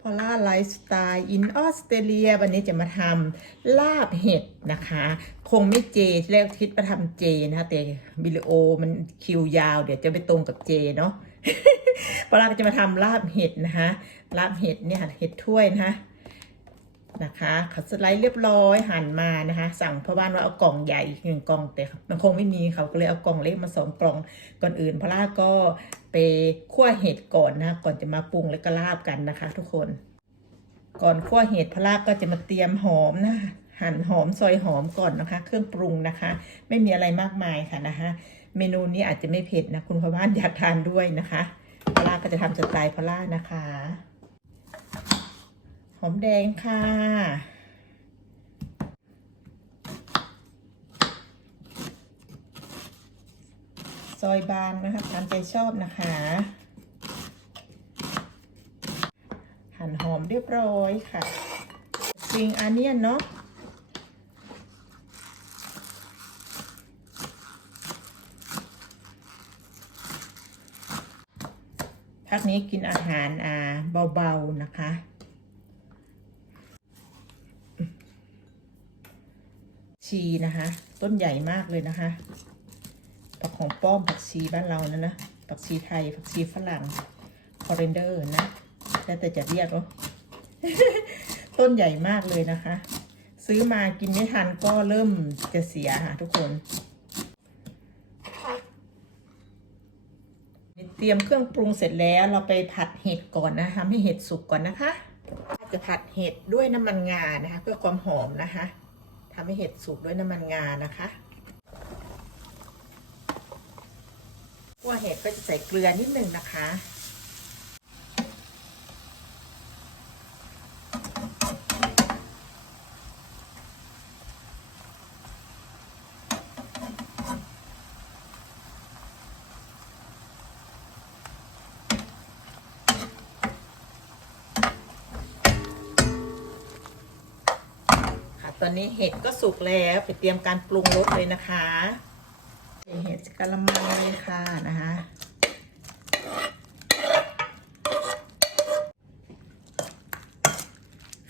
พอล่าไลฟ์สไตล์อินออสเตรเลีย วันนี้จะมาทำลาบเห็ดนะคะ คงไม่เจที่แรกคิดมาทำเจนะแต่วิดีโอมันคิวยาว เดี๋ยวจะไปตรงกับเจเนาะพอล่าจะมาทำลาบเห็ดนะคะลาบเห็ดเนี่ยเห็ดถ้วยนะคะ นะคะเขาสไลด์เรียบร้อยหั่นมานะคะ สั่งพ่อบ้านว่าเอากล่องใหญ่หนึ่งกล่องแต่มันคงไม่มีเขาก็เลยเอากล่องเล็กมาสองกล่องก่อนอื่นพล่าก็ไปคั่วเห็ดก่อนนะะก่อนจะมาปรุงแล้วก็ลาบกันนะคะ ทุกคน ก่อนคั่วเห็ดพะลาก็จะมาเตรียมหอมนะหั่นหอมซอยหอมก่อนนะคะ เครื่องปรุงนะคะ ไม่มีอะไรมากมายค่ะนะคะ เมนูนี้อาจจะไม่เผ็ดนะคุณพ่อบ้านอยากทานด้วยนะคะพะลาก็จะทำสไตล์พะลานะคะ หอมแดงค่ะ ซอยบานนะคะตามใจชอบนะคะ หั่นหอมเรียบร้อยค่ะสปริงอาเนียนเนาะพักนี้กินอาหารอ่าเบาๆนะคะ ชีนะคะ ต้นใหญ่มากเลยนะคะผักของป้อมผักชีบ้านเรานะนะผักชีไทยผักชีฝรั่งคอเรนเดอร์นะแล้วแต่จะเรียกเนาะต้นใหญ่มากเลยนะคะ ซื้อมากินไม่ทันก็เริ่มจะเสียค่ะทุกคนเตรียมเครื่องปรุงเสร็จแล้วเราไปผัดเห็ดก่อนนะทำให้เห็ดสุกก่อนนะคะ จะผัดเห็ดด้วยน้ำมันงานะคะ เพื่อความหอมนะคะำให้เห็ดสุกด้วยน้ำมันงานะคะคั่วเห็ดก็จะใส่เกลือนิดนึงนะคะ ตอนนี้เห็ดก็สุกแล้วไปเตรียมการปรุงรสเลยนะคะเห็ดกะละมังเลยค่ะนะคะ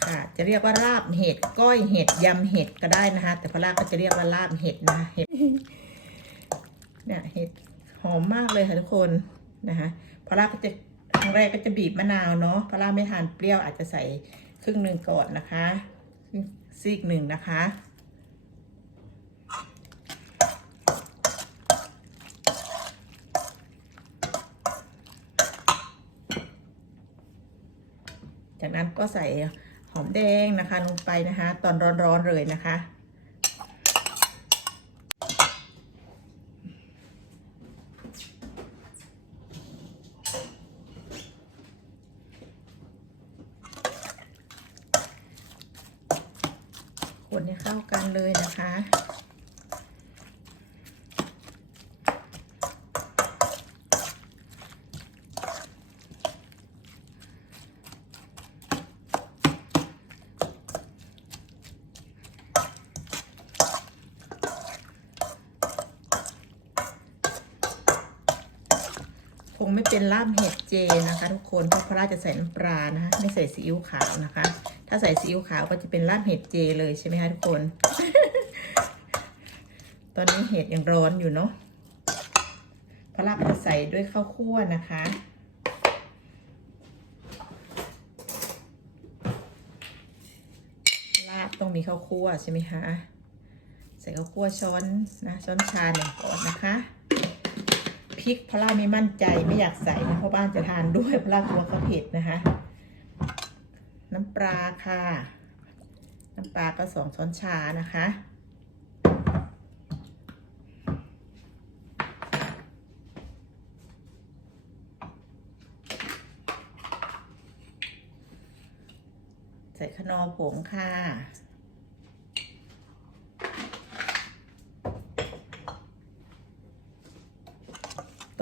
ค่ะจะเรียกว่าลาบเห็ดก้อยเห็ดยำเห็ดก็ได้นะคะ แต่พระลาบก็จะเรียกว่าลาบเห็ดนะเห็ดเนี่ยเห็ดหอมมากเลยค่ะทุกคนนะคะพระลาบก็จะครั้งแรกก็จะบีบมะนาวเนาะพระลาบไม่ทานเปรี้ยวอาจจะใส่ครึ่งหนึ่งก่อนนะคะ ซีกหนึ่งนะคะ จากนั้นก็ใส่หอมแดงนะคะลงไปนะคะ ตอนร้อนๆเลยนะคะ เท่ากันเลยนะคะ งไม่เป็นลาบเห็ดเจนะคะ ทุกคนเพราะพระราจะใส่น้ำปลานะคะไม่ใส่ซีอิ๊วขาวนะคะ ถ้าใส่ซีอิ๊วขาวก็จะเป็นลาบเห็ดเจเลยใช่ไหมคะทุกคน ตอนนี้เห็ดยังร้อนอยู่เนาะพระราจะใส่ด้วยข้าวคั่วนะคะลาบต้องมีข้าวคั่วใช่ไหมคะใส่ข้าวคั่วช้อนนะช้อนชาหนึ่งก่อนนะคะ ริกพระราไม่มั่นใจไม่อยากใส่นะเพราะบ้านจะทานด้วยพระรากลัวเขาเผ็ดนะคะ น้ำปลาค่ะ น้ำปลาก็สองช้อนชานะคะใส่ขนอผงค่ะ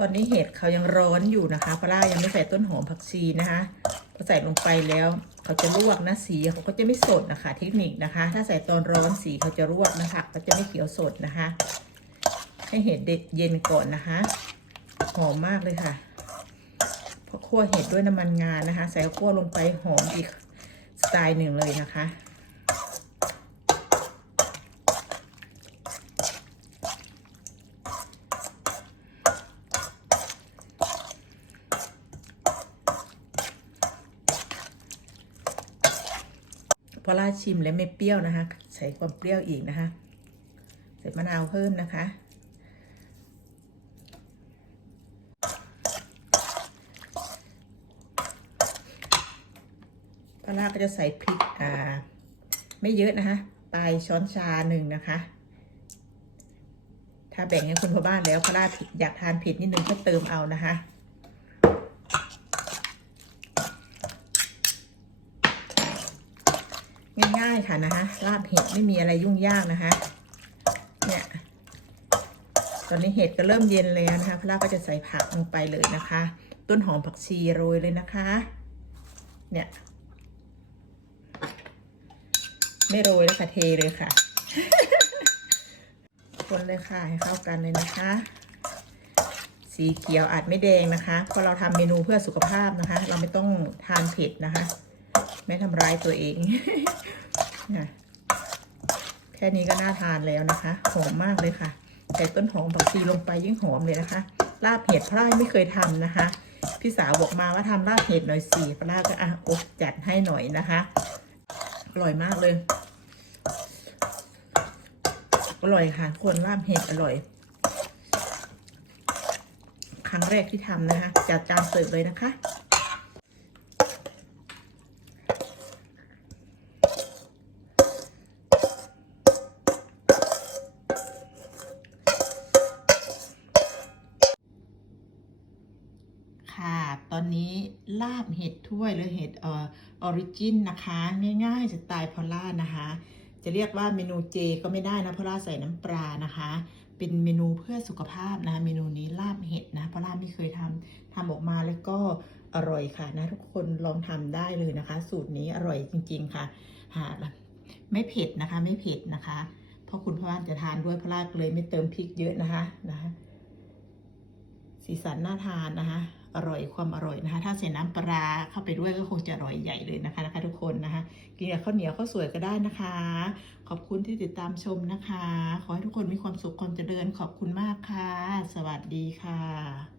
ตอนนี้เห็ดเขายังร้อนอยู่นะคะปลาร่ายังไม่ใส่ต้นหอมผักชีนะคะพอใส่ลงไปแล้ว เขาจะลวกนะสีเขาก็จะไม่สดนะคะ เทคนิคนะคะ ถ้าใส่ตอนร้อนสีเขาจะลวกนะคะก็จะไม่เขียวสดนะคะ ให้เห็ดเด็ดเย็นก่อนนะคะ หอมมากเลยค่ะพอคั่วเห็ดด้วยน้ำมันงานะคะ ใส่คั่วลงไปหอมอีกสไตล์หนึ่งเลยนะคะ พอราดชิมแล้วไม่เปรี้ยวนะคะ ใส่ความเปรี้ยวอีกนะคะ ใส่มะนาวเพิ่มนะคะปลาร้าก็จะใส่พริกอ่า ไม่เยอะนะคะปลายช้อนชาหนึ่งนะคะ ถ้าแบ่งให้คนพ่อบ้านแล้วปลาร้าผิดอยากทานเผ็ดนิดนึงก็เติมเอานะคะ ง่ายๆค่ะนะคะลาบเห็ดไม่มีอะไรยุ่งยากนะคะ เนี่ย ตอนนี้เห็ดก็เริ่มเย็นแล้วนะคะพลาก็จะใส่ผักลงไปเลยนะคะ ต้นหอมผักชีโรยเลยนะคะ เนี่ย ไม่โรยแล้วค่ะเทเลยค่ะ คนเลยค่ะให้เข้ากันเลยนะคะ สีเขียวอาจไม่แดงนะคะเพราะเราทำเมนูเพื่อสุขภาพนะคะ เราไม่ต้องทานเผ็ดนะคะ ไม่ทำร้ายตัวเองนะแค่นี้ก็น่าทานแล้วนะคะ หอมมากเลยค่ะ ใส่ต้นหอมผักชีลงไปยิ่งหอมเลยนะคะ ลาบเห็ดพระราไม่เคยทำนะคะ พี่สาวบอกมาว่าทำลาบเห็ดหน่อยสิพระราก็อะอกจัดให้หน่อยนะคะ อร่อยมากเลย อร่อยค่ะคนลาบเห็ดอร่อยครั้งแรกที่ทำนะคะ จัดจานเสิร์ฟเลยนะคะ ตอนนี้ลาบเห็ดถ้วยหรือเห็ดเอ่อออริจินนะคะ ง่ายๆสไตล์พอล่านะคะ จะเรียกว่าเมนูเจก็ไม่ได้นะพราะล่าใส่น้ำปลานะคะ เป็นเมนูเพื่อสุขภาพนะเมนูนี้ลาบเห็ดนะพราะล่าไม่เคยทำทำออกมาแล้วก็อร่อยค่ะนะทุกคนลองทำได้เลยนะคะ สูตรนี้อร่อยจริง ๆค่ะหาไม่เผ็ดนะคะ ไม่เผ็ดนะคะเพราะคุณพ่อบ้านจะทานด้วยพราะล่าเลยไม่เติมพริกเยอะนะคะนะคะสีสันน่าทานนะคะ อร่อยความอร่อยนะคะ ถ้าใส่น้ำปลาเข้าไปด้วยก็คงจะอร่อยใหญ่เลยนะคะนะคะ ทุกคนนะคะกินกับข้าวเหนียวข้าวสวยก็ได้นะคะ ขอบคุณที่ติดตามชมนะคะ ขอให้ทุกคนมีความสุขความเจริญขอบคุณมากค่ะ สวัสดีค่ะ